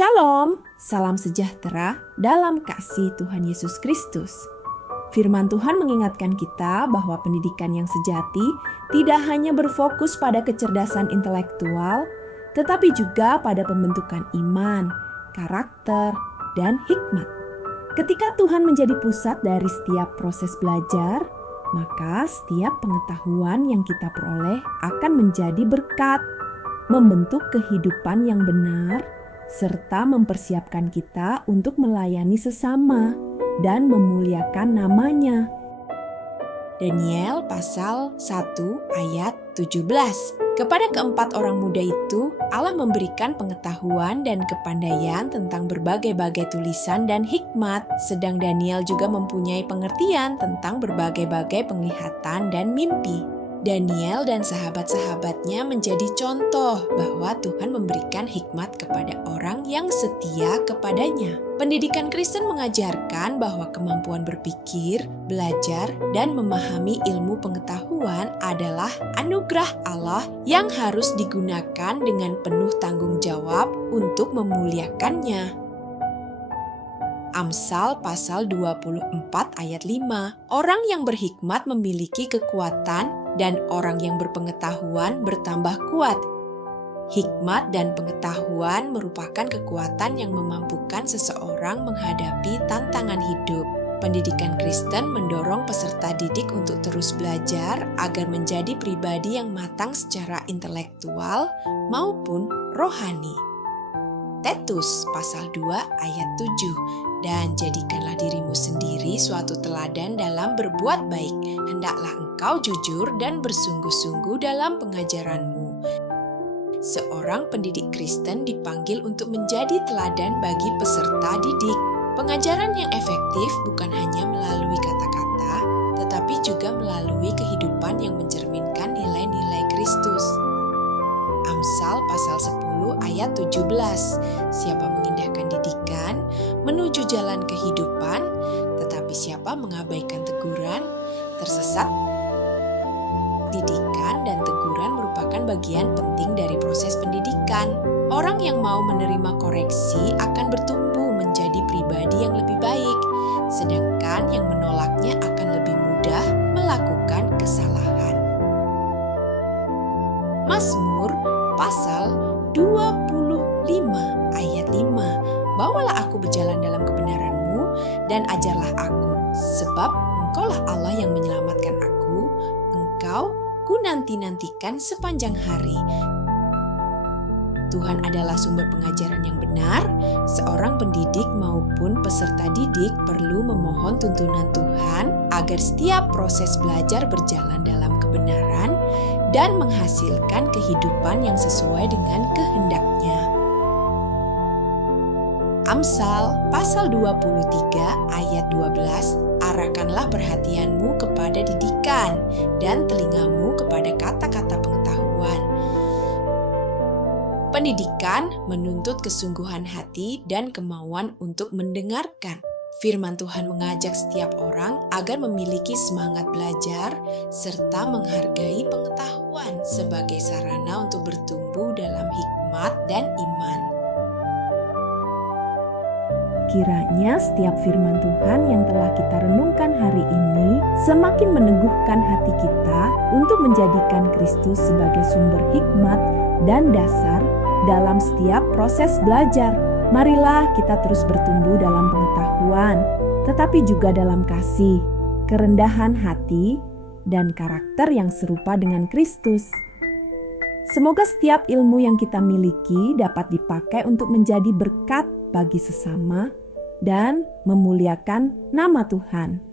Shalom, salam sejahtera dalam kasih Tuhan Yesus Kristus. Firman Tuhan mengingatkan kita bahwa pendidikan yang sejati tidak hanya berfokus pada kecerdasan intelektual, tetapi juga pada pembentukan iman, karakter, dan hikmat. Ketika Tuhan menjadi pusat dari setiap proses belajar, maka setiap pengetahuan yang kita peroleh akan menjadi berkat, membentuk kehidupan yang benar, serta mempersiapkan kita untuk melayani sesama dan memuliakan namanya. Daniel pasal 1 ayat 17. Kepada keempat orang muda itu, Allah memberikan pengetahuan dan kepandaian tentang berbagai-bagai tulisan dan hikmat, sedang Daniel juga mempunyai pengertian tentang berbagai-bagai penglihatan dan mimpi. Daniel dan sahabat-sahabatnya menjadi contoh bahwa Tuhan memberikan hikmat kepada orang yang setia kepadanya. Pendidikan Kristen mengajarkan bahwa kemampuan berpikir, belajar, dan memahami ilmu pengetahuan adalah anugerah Allah yang harus digunakan dengan penuh tanggung jawab untuk memuliakannya. Amsal pasal 24 ayat 5. Orang yang berhikmat memiliki kekuatan dan orang yang berpengetahuan bertambah kuat. Hikmat dan pengetahuan merupakan kekuatan yang memampukan seseorang menghadapi tantangan hidup. Pendidikan Kristen mendorong peserta didik untuk terus belajar agar menjadi pribadi yang matang secara intelektual maupun rohani. Titus pasal 2 ayat 7. Dan jadikanlah dirimu sendiri suatu teladan dalam berbuat baik. Hendaklah engkau jujur dan bersungguh-sungguh dalam pengajaranmu. Seorang pendidik Kristen dipanggil untuk menjadi teladan bagi peserta didik. Pengajaran yang efektif bukan hanya melalui kata-kata, tetapi juga melalui kehidupan yang mencerminkan nilai-nilai Kristus. Amsal pasal 10 ayat 17. Siapa mengindahkan didikan menuju jalan kehidupan, tetapi siapa mengabaikan teguran, tersesat. Didikan dan teguran merupakan bagian penting dari proses pendidikan. Orang yang mau menerima koreksi akan bertumbuh menjadi pribadi yang lebih baik, sedangkan yang menolaknya akan lebih mudah melakukan kesalahan. Mazmur pasal 25 ayat 5. Bawalah aku berjalan dalam kebenaran-Mu dan ajarlah aku, sebab Engkaulah Allah yang menyelamatkan aku. Engkau ku nanti-nantikan sepanjang hari. Tuhan adalah sumber pengajaran yang benar. Seorang pendidik maupun peserta didik perlu memohon tuntunan Tuhan agar setiap proses belajar berjalan dalam kebenaran dan menghasilkan kehidupan yang sesuai dengan kehendak-Nya. Amsal pasal 23 ayat 12. Arahkanlah perhatianmu kepada didikan dan telingamu kepada kata-kata pengetahuan. Pendidikan menuntut kesungguhan hati dan kemauan untuk mendengarkan. Firman Tuhan mengajak setiap orang agar memiliki semangat belajar serta menghargai pengetahuan sebagai sarana untuk bertumbuh dalam hikmat dan iman. Kiranya setiap firman Tuhan yang telah kita renungkan hari ini semakin meneguhkan hati kita untuk menjadikan Kristus sebagai sumber hikmat dan dasar dalam setiap proses belajar. Marilah kita terus bertumbuh dalam pengetahuan, tetapi juga dalam kasih, kerendahan hati, dan karakter yang serupa dengan Kristus. Semoga setiap ilmu yang kita miliki dapat dipakai untuk menjadi berkat bagi sesama dan memuliakan nama Tuhan.